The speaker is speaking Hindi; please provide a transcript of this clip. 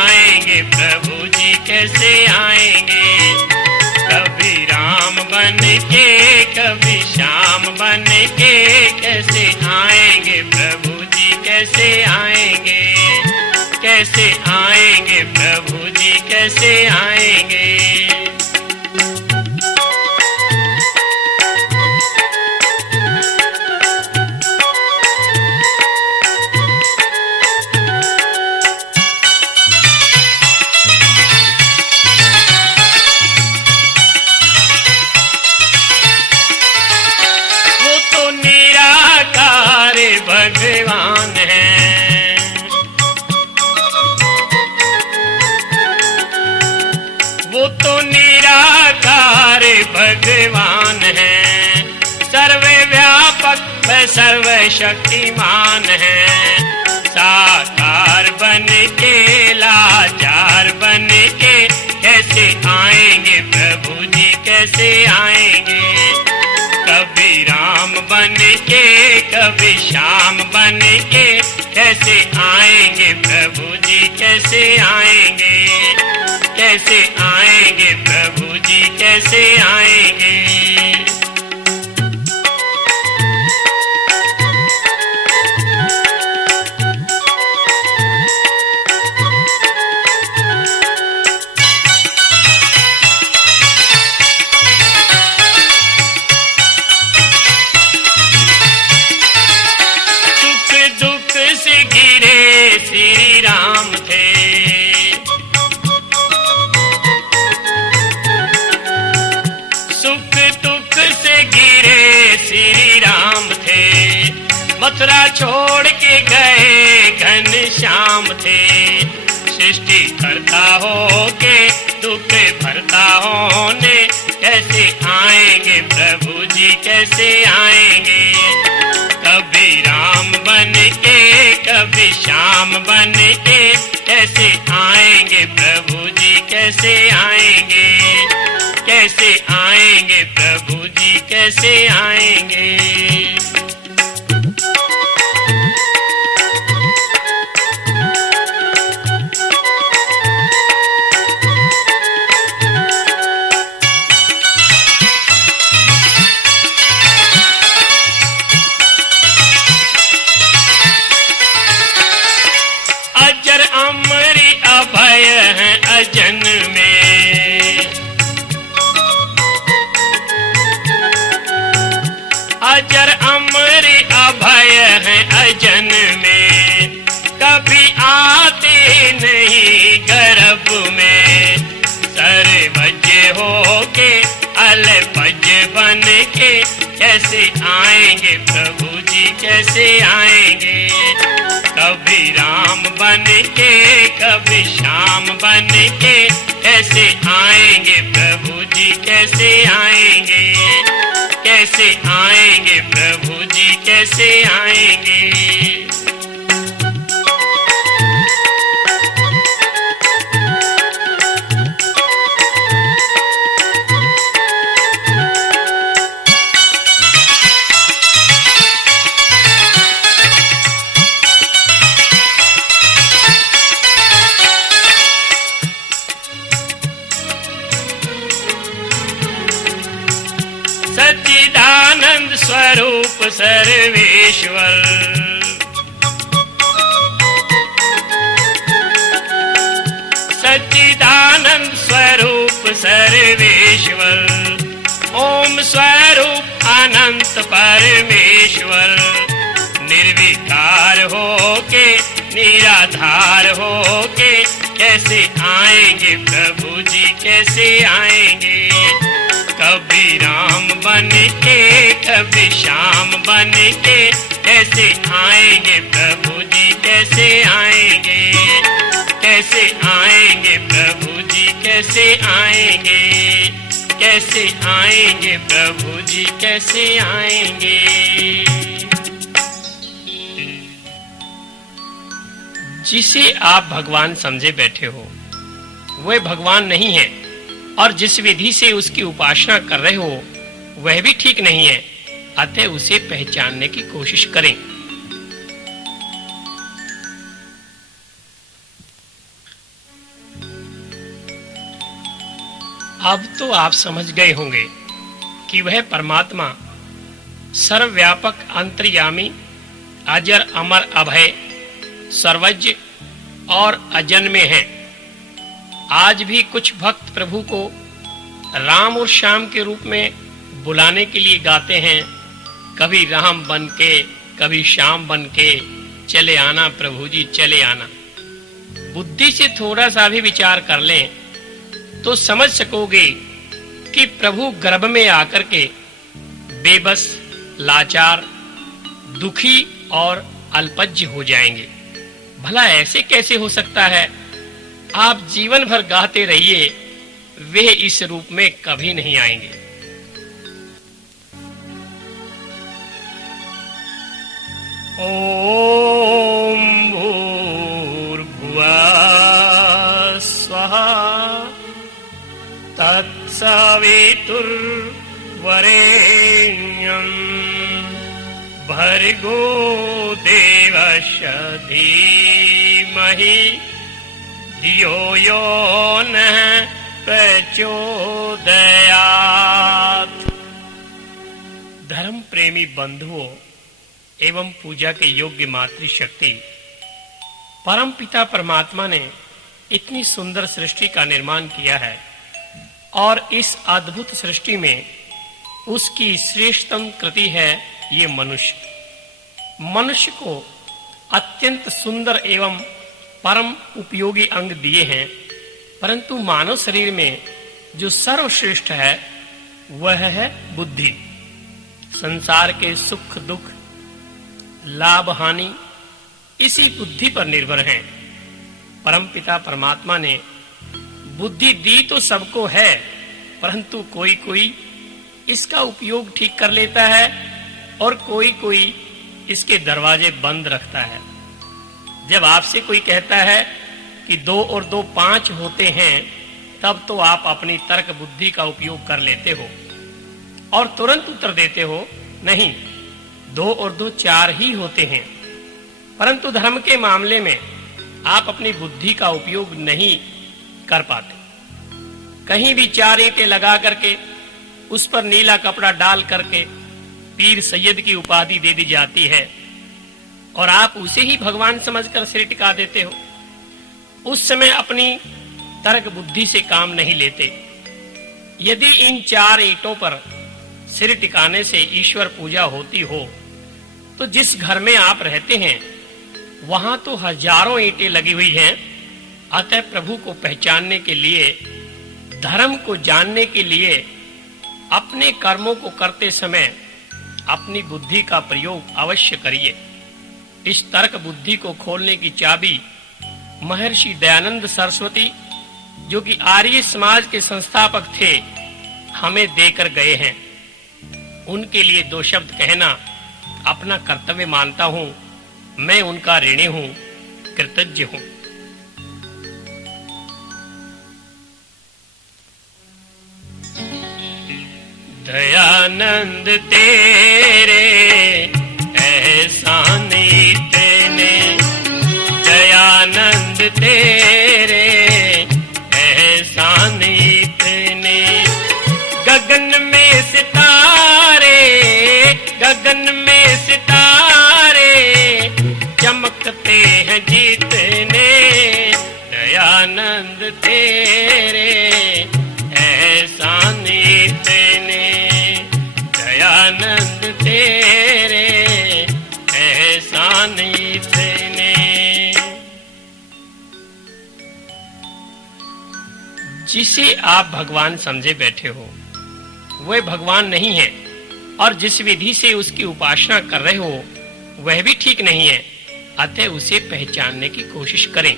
आएंगे प्रभु जी कैसे आएंगे। कभी राम बन के कभी श्याम बन के कैसे आएंगे प्रभु जी कैसे आएंगे। कैसे आएंगे प्रभु जी कैसे आएंगे। भगवान है वो तो निराकार भगवान है। सर्वव्यापक व सर्वशक्तिमान है। साकार बन के लाचार बन के कैसे आएंगे प्रभु जी कैसे आएंगे। कभी राम बन के कभी श्याम बन के कैसे आएंगे प्रभु जी कैसे आएंगे। कैसे आएंगे प्रभु जी कैसे आएंगे। श्री राम थे सुख दुख से घिरे श्री राम थे। मथुरा छोड़ के गए घनश्याम थे। सृष्टि करता हो के दुख भरता होने कैसे आएंगे प्रभु जी कैसे आएंगे। कभी राम बन के कभी श्याम बन के कैसे आएंगे प्रभु जी कैसे आएंगे। कैसे आएंगे प्रभु जी कैसे आएंगे। अजर अमरी अभय है अजन में। अजर अमरी अभय है अजन में। कभी आते नहीं गर्भ में। सरबज हो के अलपज बन के कैसे आएंगे प्रभु जी कैसे आएंगे। कभी राम बन के कभी श्याम बन के कैसे आएंगे प्रभु जी कैसे आएंगे। कैसे आएंगे प्रभु जी कैसे आएंगे। सच्चिदानंद स्वरूप सर्वेश्वर। सच्चिदानंद स्वरूप सर्वेश्वर। ओम स्वरूप अनंत परमेश्वर। निर्विकार हो के निराधार हो के कैसे आएंगे प्रभु जी कैसे आएंगे। कभी राम बन के कभी श्याम बन के कैसे आएंगे प्रभु जी कैसे आएंगे। कैसे आएंगे प्रभु जी कैसे आएंगे। कैसे आएंगे प्रभु जी कैसे आएंगे। जिसे आप भगवान समझे बैठे हो वह भगवान नहीं है और जिस विधि से उसकी उपासना कर रहे हो वह भी ठीक नहीं है। अतः उसे पहचानने की कोशिश करें। अब तो आप समझ गए होंगे कि वह परमात्मा सर्वव्यापक अंतर्यामी, अजर अमर अभय, सर्वज्ञ और अजन्मे हैं। आज भी कुछ भक्त प्रभु को राम और श्याम के रूप में बुलाने के लिए गाते हैं, कभी राम बन के कभी श्याम बन के, चले आना प्रभु जी चले आना। बुद्धि से थोड़ा सा भी विचार कर लें तो समझ सकोगे कि प्रभु गर्भ में आकर के बेबस, लाचार, दुखी और अल्पज्य हो जाएंगे। भला ऐसे कैसे हो सकता है? आप जीवन भर गाते रहिए, वे इस रूप में कभी नहीं आएंगे। ओम भूर्भुवः स्वः तत्सवितुर्वरेण्यं भर्गो देवस्य धीमहि धियो यो नः प्रचोदयात्। धर्म प्रेमी बंधुओं एवं पूजा के योग्य मातृशक्ति परम पिता परमात्मा ने इतनी सुंदर सृष्टि का निर्माण किया है और इस अद्भुत सृष्टि में उसकी श्रेष्ठतम कृति है ये मनुष्य। मनुष्य को अत्यंत सुंदर एवं परम उपयोगी अंग दिए हैं, परंतु मानव शरीर में जो सर्वश्रेष्ठ है वह है बुद्धि। संसार के सुख दुख, लाभ हानि इसी बुद्धि पर निर्भर हैं। परमपिता परमात्मा ने बुद्धि दी तो सबको है, परंतु कोई कोई इसका उपयोग ठीक कर लेता है और कोई कोई इसके दरवाजे बंद रखता है। जब आपसे कोई कहता है कि 2 और 2 5 होते हैं, तब तो आप अपनी तर्क बुद्धि का उपयोग कर लेते हो और तुरंत उत्तर देते हो नहीं, 2 और 2 4 ही होते हैं। परंतु धर्म के मामले में आप अपनी बुद्धि का उपयोग नहीं कर पाते। कहीं भी 4 ईंटें लगा करके उस पर नीला कपड़ा डाल करके पीर सैयद की उपाधि दे दी जाती है और आप उसे ही भगवान समझकर सिर टिका देते हो। उस समय अपनी तर्क बुद्धि से काम नहीं लेते। यदि इन 4 ईंटों पर सिर टिकाने से ईश्वर पूजा होती हो तो जिस घर में आप रहते हैं वहां तो हजारों ईंटें लगी हुई हैं। अतः प्रभु को पहचानने के लिए, धर्म को जानने के लिए अपने कर्मों को करते समय अपनी बुद्धि का प्रयोग अवश्य करिए। इस तर्क बुद्धि को खोलने की चाबी महर्षि दयानंद सरस्वती, जो कि आर्य समाज के संस्थापक थे, हमें देकर गए हैं। उनके लिए 2 शब्द कहना अपना कर्तव्य मानता हूं। मैं उनका ऋणी हूं, कृतज्ञ हूं। दयानंद तेरे एहसान इतने, दयानंद तेरे एहसान इतने, गगन में सितारे, गगन में सितारे चमकते हैं जितने, दयानंद तेरे एहसान इतने, दयानंद तेरे एहसान इतने। जिसे आप भगवान समझे बैठे हो वह भगवान नहीं है, और जिस विधि से उसकी उपासना कर रहे हो वह भी ठीक नहीं है। अतः उसे पहचानने की कोशिश करें।